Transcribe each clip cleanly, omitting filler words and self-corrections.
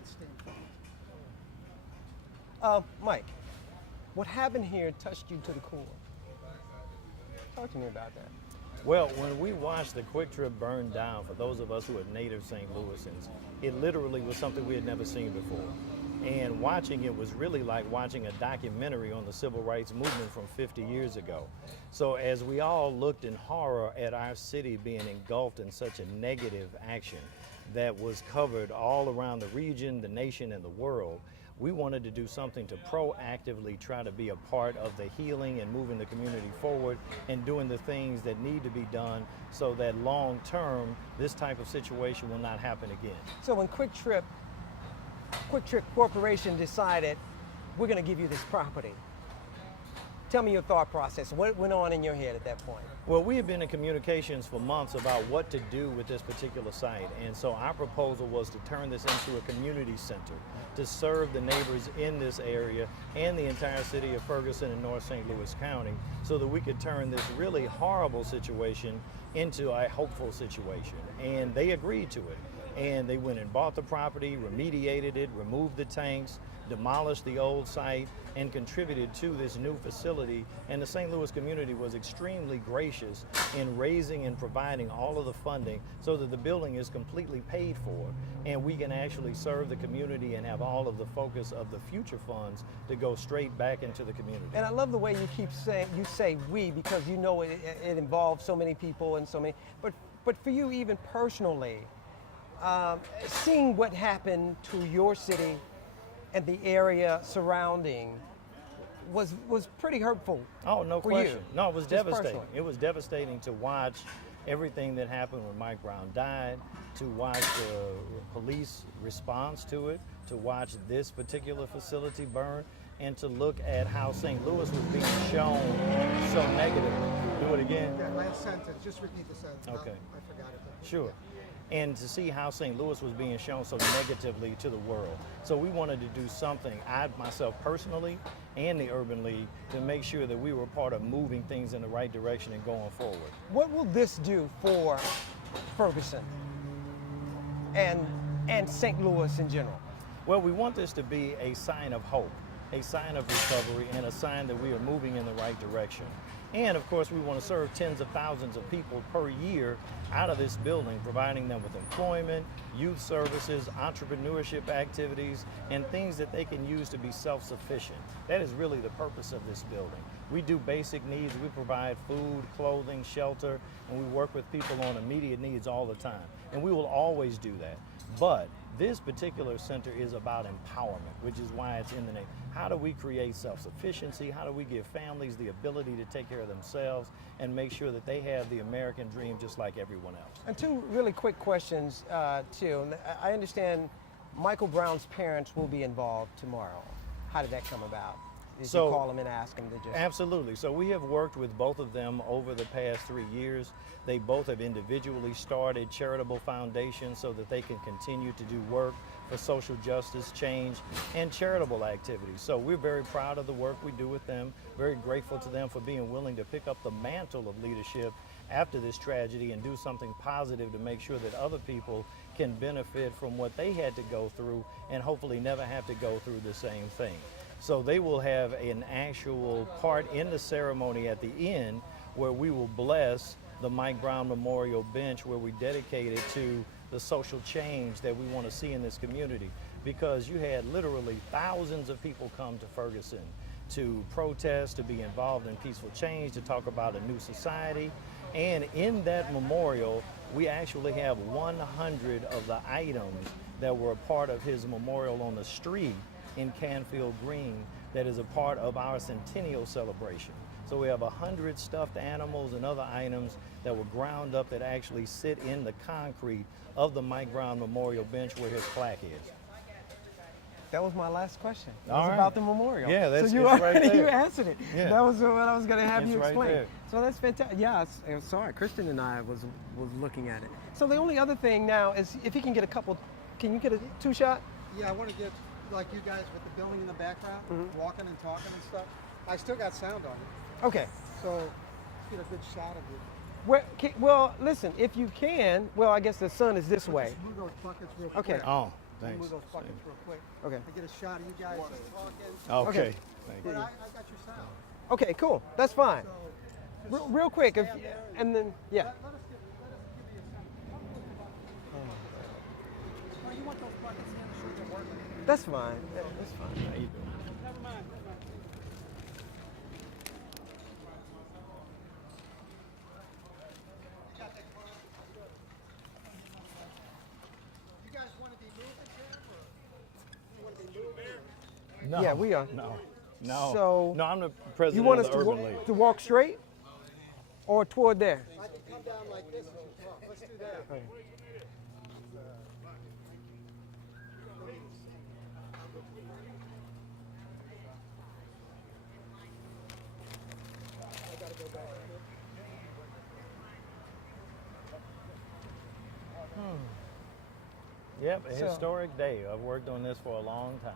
can stand for it. Mike, what happened here touched you to the core. Talk to me about that. Well, when we watched the Quick Trip burn down, for those of us who are native St. Louisans, it literally was something we had never seen before. And watching it was really like watching a documentary on the civil rights movement from 50 years ago. So as we all looked in horror at our city being engulfed in such a negative action that was covered all around the region, the nation, and the world, we wanted to do something to proactively try to be a part of the healing and moving the community forward and doing the things that need to be done so that long term this type of situation will not happen again. So when Quick Trip Corporation decided we're going to give you this property, tell me your thought process. What went on in your head at that point? Well, we have been in communications for months about what to do with this particular site, and so our proposal was to turn this into a community center to serve the neighbors in this area and the entire city of Ferguson and North St. Louis County so that we could turn this really horrible situation into a hopeful situation. And they agreed to it. And they went and bought the property, remediated it, removed the tanks, demolished the old site, and contributed to this new facility. And the St. Louis community was extremely gracious in raising and providing all of the funding so that the building is completely paid for, and we can actually serve the community and have all of the focus of the future funds to go straight back into the community. And I love the way you keep saying, you say we, because you know it involves so many people and so many, but for you even personally, seeing what happened to your city and the area surrounding was pretty hurtful. Oh, no for question. You, no, it was devastating. Personally. It was devastating to watch everything that happened when Mike Brown died, to watch the police response to it, to watch this particular facility burn, and to look at how St. Louis was being shown so negatively. Do it again. Yeah, last sentence. Just repeat the sentence. Okay. I forgot it. Sure. And to see how St. Louis was being shown so negatively to the world. So we wanted to do something, I myself personally and the Urban League, to make sure that we were part of moving things in the right direction and going forward. What will this do for Ferguson and St. Louis in general? Well, we want this to be a sign of hope, a sign of recovery, and a sign that we are moving in the right direction. And of course, we want to serve tens of thousands of people per year out of this building, providing them with employment, youth services, entrepreneurship activities, and things that they can use to be self-sufficient. That is really the purpose of this building. We do basic needs. We provide food, clothing, shelter, and we work with people on immediate needs all the time. And we will always do that. But this particular center is about empowerment, which is why it's in the name. How do we create self-sufficiency? How do we give families the ability to take care of themselves and make sure that they have the American dream just like everyone else? And two really quick questions, too. I understand Michael Brown's parents will be involved tomorrow. How did that come about? Did you call them and ask them to just... Absolutely. So we have worked with both of them over the past 3 years. They both have individually started charitable foundations so that they can continue to do work for social justice, change, and charitable activities. So we're very proud of the work we do with them, very grateful to them for being willing to pick up the mantle of leadership after this tragedy and do something positive to make sure that other people can benefit from what they had to go through and hopefully never have to go through the same thing. So they will have an actual part in the ceremony at the end where we will bless the Mike Brown Memorial Bench, where we dedicate it to the social change that we want to see in this community. Because you had literally thousands of people come to Ferguson to protest, to be involved in peaceful change, to talk about a new society. And in that memorial, we actually have 100 of the items that were a part of his memorial on the street in Canfield Green that is a part of our centennial celebration. So we have 100 stuffed animals and other items that were ground up that actually sit in the concrete of the Mike Brown Memorial Bench where his plaque is. That was my last question. It All was right. about the memorial. Yeah, that's so you it's already right there. you answered it. Yeah. That was what I was going to have It's you right explain. there. So that's fantastic. Yeah, I'm sorry. Kristen and I was looking at it. So the only other thing now is if you can get a couple. Can you get a two-shot? Yeah, I want to get like you guys with the building in the background, walking and talking and stuff. I still got sound on it, Okay. so get a good shot of you. Well, listen. If you can, well, I guess the sun is this way. Just move those buckets real Okay. quick. Oh, Thanks. Move those buckets real quick. Okay. I get a shot of you guys just talking. Okay. Okay. Thank But you. I got your sound. Okay, cool. That's fine. So just Real quick, if, stand there and then yeah. let us give you a sound. Oh, you want those buckets in so you can work with them? That's fine. Yeah, that's fine. How you doing? Never mind. You guys want to be moving, Jim, or you want to be moving? No. Yeah, we are. No. So, no, I'm the You president want of us the to, Urban League. to walk straight or toward there? I can come down like this as you talk. Let's do that. Okay. Yep, a So- historic day. I've worked on this for a long time.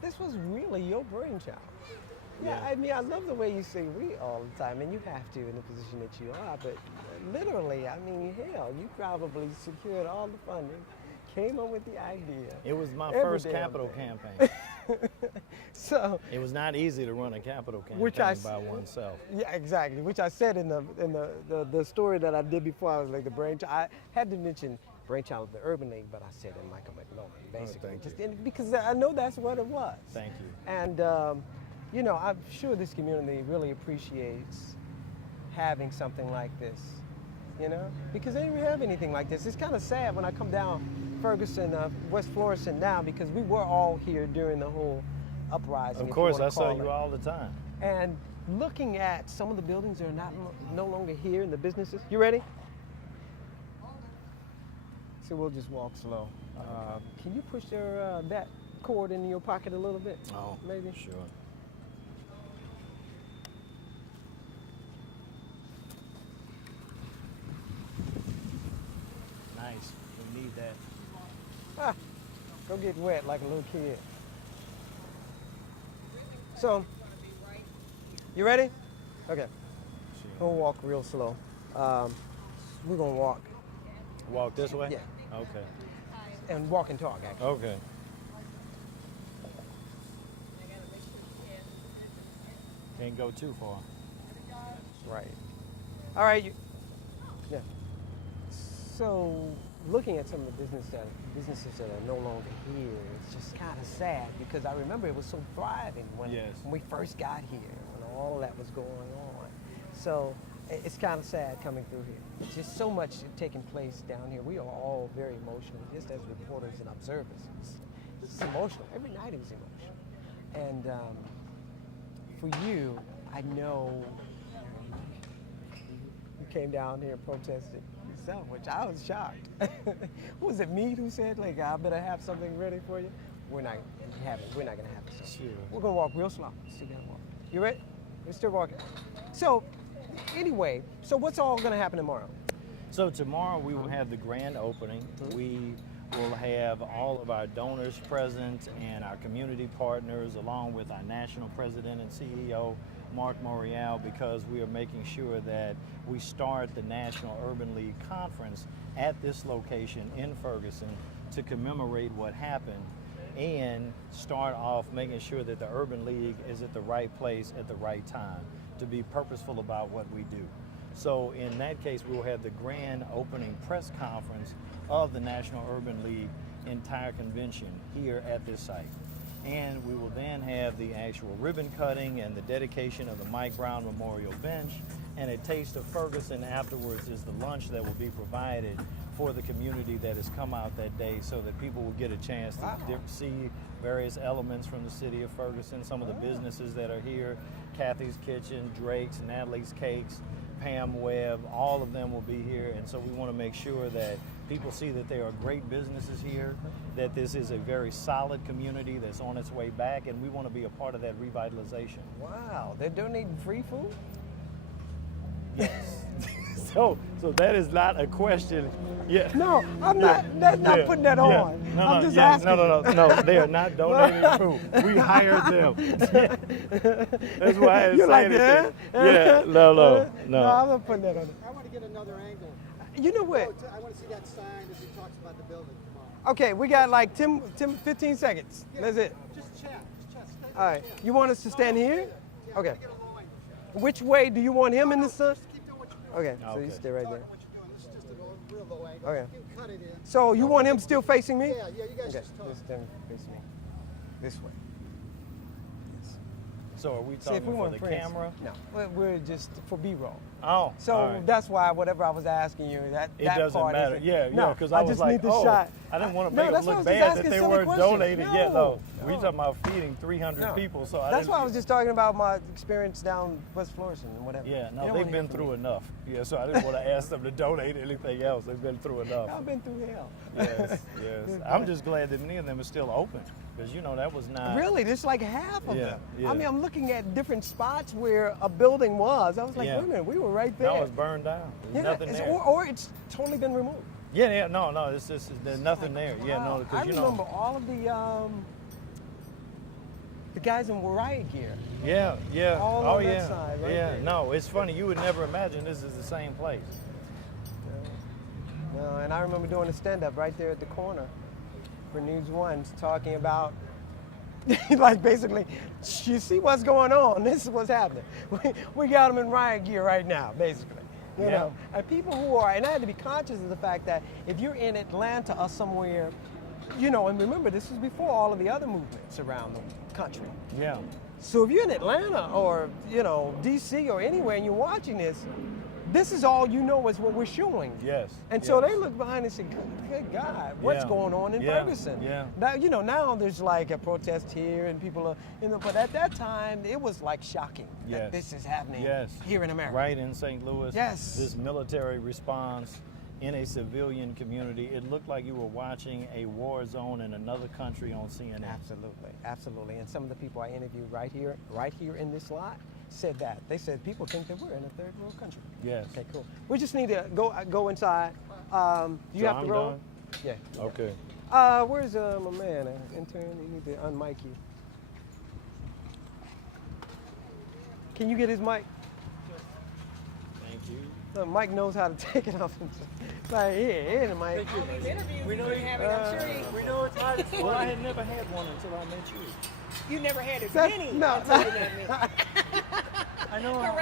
This was really your brainchild. Yeah, Yeah. I mean, I love the way you say we all the time, and you have to in the position that you are, but literally, I mean, hell, you probably secured all the funding, came up with the idea. It was my Every first damn capital day. campaign. So, It was not easy to run a capital Which campaign I s- by oneself. yeah, exactly, which I said in the story that I did before, I was like the brainchild. I had to mention brainchild of the Urban League, but I said in Michael Mcmillan, basically, thank just you. because I know that's what it was. Thank you. And, you know, I'm sure this community really appreciates having something like this, you know, because they don't have anything like this. It's kind of sad when I come down Ferguson, West Florissant now, because we were all here during the whole uprising. Of if you course, wanna I saw call you it. all the time. And looking at some of the buildings that are no longer here in the businesses. You ready? So we'll just walk slow. Can you push your that cord in your pocket a little bit? Oh, maybe. Sure. Nice. We need that. Ah, go get wet like a little kid. So, you ready? Okay. We'll walk real slow. We're gonna walk Walk this way? Yeah. Okay. and walk and talk, actually. Okay. Can't go too far. Right. All right. Yeah. So, looking at some of the businesses that are no longer here, it's just kind of sad because I remember it was so thriving when Yes. we first got here, when all that was going on. So, it's kind of sad coming through here. It's just so much taking place down here. We are all very emotional, just as reporters and observers. It's emotional. Every night it was emotional. And for you, I know you came down here and protested yourself, which I was shocked. Was it me who said, like, I better have something ready for you? We're not gonna have it. So Sure. we're gonna walk real slow. Still gonna walk. You ready? We're still walking. So, anyway, so what's all gonna happen tomorrow? So tomorrow we will have the grand opening. We will have all of our donors present and our community partners, along with our national president and CEO, Mark Morial, because we are making sure that we start the National Urban League Conference at this location in Ferguson to commemorate what happened and start off making sure that the Urban League is at the right place at the right time to be purposeful about what we do. So in that case, we will have the grand opening press conference of the National Urban League entire convention here at this site. And we will then have the actual ribbon cutting and the dedication of the Mike Brown Memorial Bench. And a taste of Ferguson afterwards is the lunch that will be provided for the community that has come out that day so that people will get a chance to see various elements from the city of Ferguson, some of the businesses that are here, Kathy's Kitchen, Drake's, Natalie's Cakes, Pam Webb, all of them will be here. And so we want to make sure that people see that there are great businesses here, that this is a very solid community that's on its way back, and we want to be a part of that revitalization. Wow, they're donating free food? Yes. So that is not a question. Yeah. No, I'm not. That's not putting that on. No, I'm no, just yeah, asking. no. They are not donating food. We hired them. That's why I didn't You're say like, anything. yeah? Yeah, no. No, I'm not putting that on. I want to get another angle. You know what? I want to see that sign as he talks about the building tomorrow. Okay, we got like 15 seconds. That's it. Just chat. Stay All right. there, chat. You want us to stand here? Yeah, Okay. get a low angle shot. Which way do you want him in the sun? Just keep doing what you're doing. Okay, so you Okay. stay right Talk there. what you're doing. This is just a real low angle. Okay. You can cut it in. So you want him still facing me? Yeah, you guys Okay, just talk. just stand face me. This way. So are we See, if talking we for want the friends, camera? no, we're just for B-roll. Oh, So all right. that's why whatever I was asking you, that It that doesn't part matter. isn't- Yeah, no, because I was just like, need the oh, shot. I didn't want to No, make it that's why I look was just bad asking that they silly weren't questions. donated No, yet, though. We no. talking about feeding 300 No. people, so That's why I was just talking about my experience down West Florissant and whatever. Yeah, You no, don't they've wanna been hear from through me. enough. Yeah, so I didn't want to ask them to donate anything else. They've been through enough. I've been through hell. Yes, yes. I'm just glad that many of them are still open, because that was not. Really, there's like half of Yeah, them. yeah. I mean, I'm looking at different spots where a building was. I was like, Yeah. wait a minute, we were right there. No, it's burned down. There's nothing there. or it's totally been removed. Yeah, no, it's just there's nothing there. Yeah, Wow. no, I because remember all of the guys in riot gear. Yeah, yeah. All oh on that yeah, side, right yeah. there. No, it's funny. You would never imagine this is the same place. No, and I remember doing a stand-up right there at the corner for News One's talking about, like basically, you see what's going on. This is what's happening. We got them in riot gear right now, basically. You Yeah. know, and people who are, and I had to be conscious of the fact that if you're in Atlanta or somewhere, and remember this was before all of the other movements around the country. Yeah. So if you're in Atlanta or, DC or anywhere and you're watching this is all you know is what we're showing. Yes. And so yes. they look behind and say, good God, what's Yeah. going on in Yeah. Ferguson? Yeah. Now, now there's like a protest here and people are, but at that time it was like shocking that Yes. this is happening Yes. here in America. Right in St. Louis. Yes. This military response in a civilian community. It looked like you were watching a war zone in another country on CNN. Absolutely, absolutely. And some of the people I interviewed right here in this lot said that. They said people think that we're in a third world country. Yes. Okay, cool. We just need to go inside. You So have I'm to roll? done? Yeah. Okay. Where's my man, intern? You need to unmic you. Can you get his mic? Thank you. Mike knows how to take it off. Like, here the mic. These interviews we know you have it. I'm sure We know it's hard. Well, I had never had one until I met you. you never had as That's- many no. until you met me. I know. Correct.